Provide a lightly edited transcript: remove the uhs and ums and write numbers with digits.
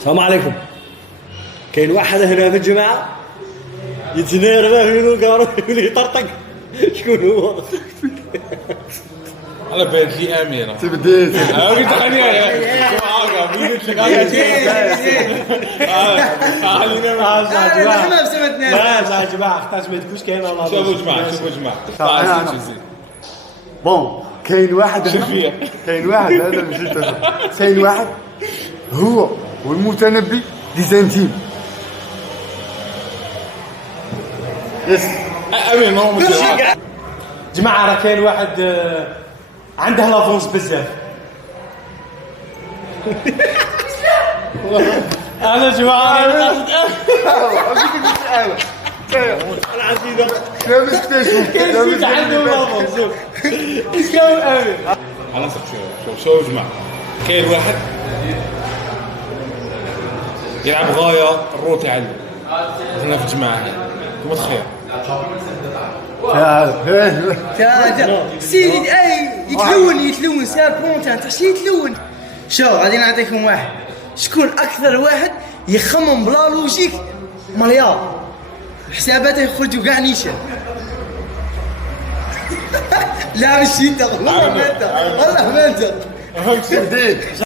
السلام عليكم. كاين واحد هنا في الجماعة يتنرفز يقول قارو يطرطق. شكون هو؟ على بالك لي اميره تبديت قلت خليها قلت لك خلينا مع الجماعة. احنا بسمتنا لا يا جماعة اختار ما تكونش كاين والله. شوفوا جماعه بون كاين واحد هنا شوفيه. كاين واحد هذا ماشي كاين واحد هو والمتنبي ديزانتيم يس امين هو جماعة راه كاين واحد عنده لافونس بزاف. انا جماعة انا عندي لابس كتاشو كاين عنده لافونس. ايش كاين امين؟ على نسق شوف جماعه كاين واحد يلعب غايه الروت يعلم هنا في الجماعه كما تخيل سيد اي يتلون سير بونتان تاع شي يتلون. شوف غادي نعطيكم واحد. شكون اكثر واحد يخمم بلا لوجيك مليار حساباته يخرجوا كاع نيشان. لا ماشي انت والله ما انت والله ما انت تبديت